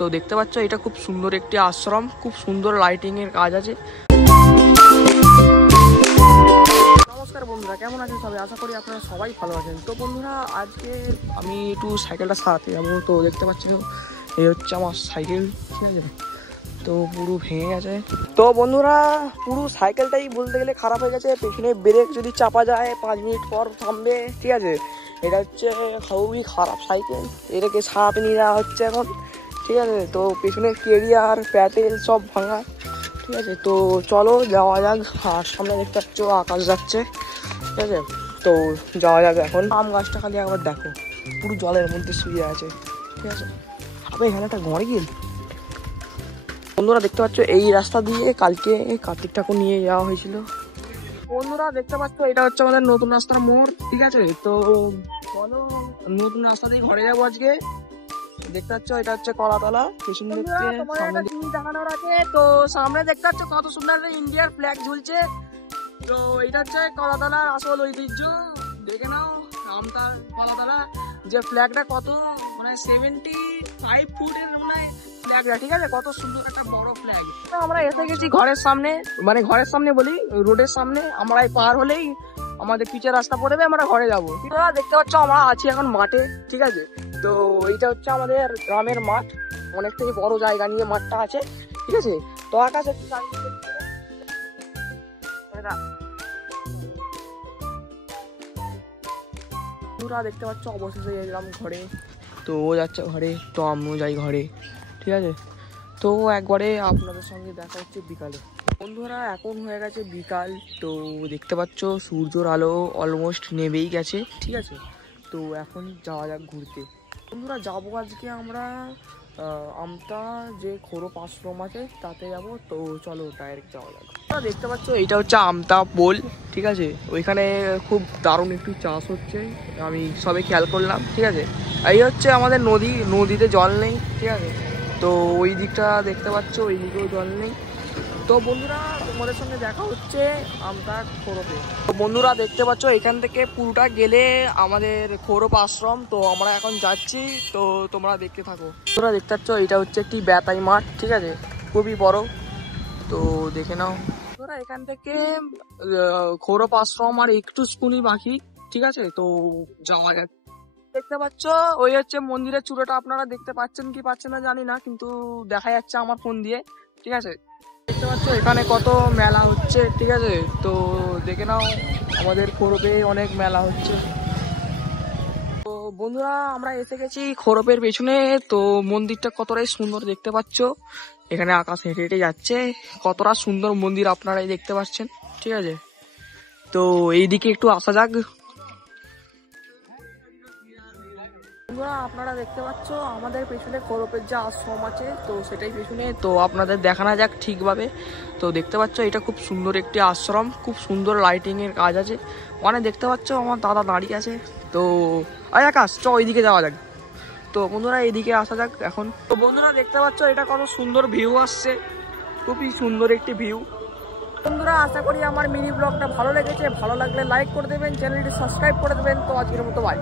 তো দেখতে পাচ্ছ এটা খুব সুন্দর একটি আশ্রম, খুব সুন্দর লাইটিং এর কাজ আছে। নমস্কার বন্ধুরা, কেমন আছেন সবাই? আশা করি আপনারা সবাই ভালো আছেন। তো বন্ধুরা, আজকে আমি একটু সাইকেলটা সারাতে যাবো। তো দেখতে পাচ্ছেন এই হচ্ছে আমার সাইকেল, ঠিক আছে? তো পুরো ভেঙে গেছে। তো বন্ধুরা, পুরো সাইকেলটাই বলতে গেলে খারাপ হয়ে গেছে। পেছনে ব্রেক যদি চাপা যায় 5 মিনিট পর থামবে, ঠিক আছে? এটা হচ্ছে খুবই খারাপ সাইকেল, এটাকে সারাতে নিয়ে যাওয়া হচ্ছে এখন, ঠিক আছে? তো পেছনে কেরিয়ার প্যাটেল সব ভাঙা, ঠিক আছে? তো চলো যাওয়া যাক। আর সামনে দেখতে পাচ্ছ আকাশ যাচ্ছে, ঠিক আছে? তো যাওয়া যাবে এখন। আম গাছটা খালি একবার দেখো, পুরো জলের মধ্যে শুয়ে আছে, ঠিক আছে? আবে এখানে একটা গড়গিল। বন্ধুরা দেখতে পাচ্ছ এই রাস্তা দিয়ে কালকে কার্তিক ঠাকুর নিয়ে যাওয়া হয়েছিল। বন্ধুরা দেখতে পাচ্ছ এটা হচ্ছে আমাদের নতুন রাস্তার মোড়, ঠিক আছে? তো চলো নতুন রাস্তা দিয়ে ঘরে যাবো আজকে। দেখতে পাচ্ছ এটা হচ্ছে কলাতলা, পেছন দিকে দেখানোর আছে। তো সামনে দেখতে পাচ্ছ কত সুন্দর ইন্ডিয়ার ফ্ল্যাগ ঝুলছে। তো এটা হচ্ছে কলাতলার আসল ঐতিহ্য, দেখে নাও। আমতা কলাতলা যে ফ্ল্যাগটা কত মানে 75 ফুটের মানে ফ্ল্যাগটা, ঠিক আছে? কত সুন্দর একটা বড় ফ্ল্যাগ। আমরা এসে গেছি ঘরের সামনে, মানে ঘরের সামনে বলি রোডের সামনে। আমরা এই পার হলেই আমাদের পিচের রাস্তা পড়বে, আমরা ঘরে যাবো। দেখতে পাচ্ছ আমরা আছি এখন মাঠে, ঠিক আছে? তো এইটা হচ্ছে আমাদের গ্রামের মাঠ, অনেক থেকে বড় জায়গা নিয়ে মাঠটা আছে, ঠিক আছে? তো আকাশ একটু দেখতে পাচ্ছ অবশেষে গেলাম ঘরে। তো ও যাচ্ছে ঘরে, তো আমিও যাই ঘরে, ঠিক আছে? তো একবারে আপনাদের সঙ্গে দেখা হচ্ছে বিকালে। বন্ধুরা এখন হয়ে গেছে বিকাল। তো দেখতে পাচ্ছ সূর্যর আলো অলমোস্ট নেবেই গেছে, ঠিক আছে? তো এখন যাওয়া যাক ঘুরতে। বন্ধুরা যাবো আজকে আমরা আমতা যে খোরপ আশ্রম আছে তাতে যাবো। তো চলো ডাইরেক্ট যাওয়া যাক। দেখতে পাচ্ছ এইটা হচ্ছে আমতা পোল, ঠিক আছে? ওইখানে খুব দারুণ একটু চাষ হচ্ছে, আমি সবে খেয়াল করলাম, ঠিক আছে? এই হচ্ছে আমাদের নদী, নদীতে জল নেই, ঠিক আছে? তো ওই দিকটা দেখতে পাচ্ছ, ওই দিকেও জল নেই। তো বন্ধুরা তোমাদের সঙ্গে দেখা হচ্ছে আমতা খোরপে। তো বন্ধুরা দেখতে পাচ্ছ এখান থেকে পুরোটা গেলে আমাদের খোরপ আশ্রম। তো আমরা এখন যাচ্ছি, তো তোমরা দেখতে থাকো। তোমরা দেখতে পাচ্ছ এটা হচ্ছে একটি ব্যাতাই মাঠ, ঠিক আছে? খুবই বড়, তো দেখে নাও। তোরা এখান থেকে খোরপ আশ্রম আর একটু স্কুলই বাকি, ঠিক আছে? তো যাওয়া যাক। দেখতে পাচ্ছ ওই হচ্ছে মন্দিরের চূড়াটা, আপনারা দেখতে পাচ্ছেন কি পাচ্ছেন না জানি না, কিন্তু দেখা যাচ্ছে আমার ফোন দিয়ে, ঠিক আছে? দেখতে পাচ্ছ এখানে কত মেলা হচ্ছে, ঠিক আছে? তো দেখে নাও আমাদের খোরপে অনেক মেলা হচ্ছে। তো বন্ধুরা আমরা এসে গেছি খোরপের পেছনে। তো মন্দিরটা কতটাই সুন্দর দেখতে পাচ্ছ, এখানে আকাশ হেঁটে হেঁটে যাচ্ছে, কতটা সুন্দর মন্দির আপনারাই দেখতে পাচ্ছেন, ঠিক আছে? তো এইদিকে একটু আসা যাক। বন্ধুরা আপনারা দেখতে পাচ্ছ আমাদের পেছনে খোরপের যে আশ্রম আছে, তো সেটাই পেছনে। তো আপনাদের দেখানো যাক ঠিকভাবে। তো দেখতে পাচ্ছ এটা খুব সুন্দর একটি আশ্রম, খুব সুন্দর লাইটিং এর কাজ আছে। মানে দেখতে পাচ্ছ আমার দাদা দাঁড়িয়ে আছে। তো আকাশ চ ওইদিকে যাওয়া যাক। তো বন্ধুরা এইদিকে আসা যাক এখন। তো বন্ধুরা দেখতে পাচ্ছ এটা কত সুন্দর ভিউ আসছে, খুবই সুন্দর একটি ভিউ। বন্ধুরা আশা করি আমার মিনি ব্লগটা ভালো লেগেছে, ভালো লাগলে লাইক করে দেবেন, চ্যানেলটি সাবস্ক্রাইব করে দেবেন। তো আজকের মতো বাই।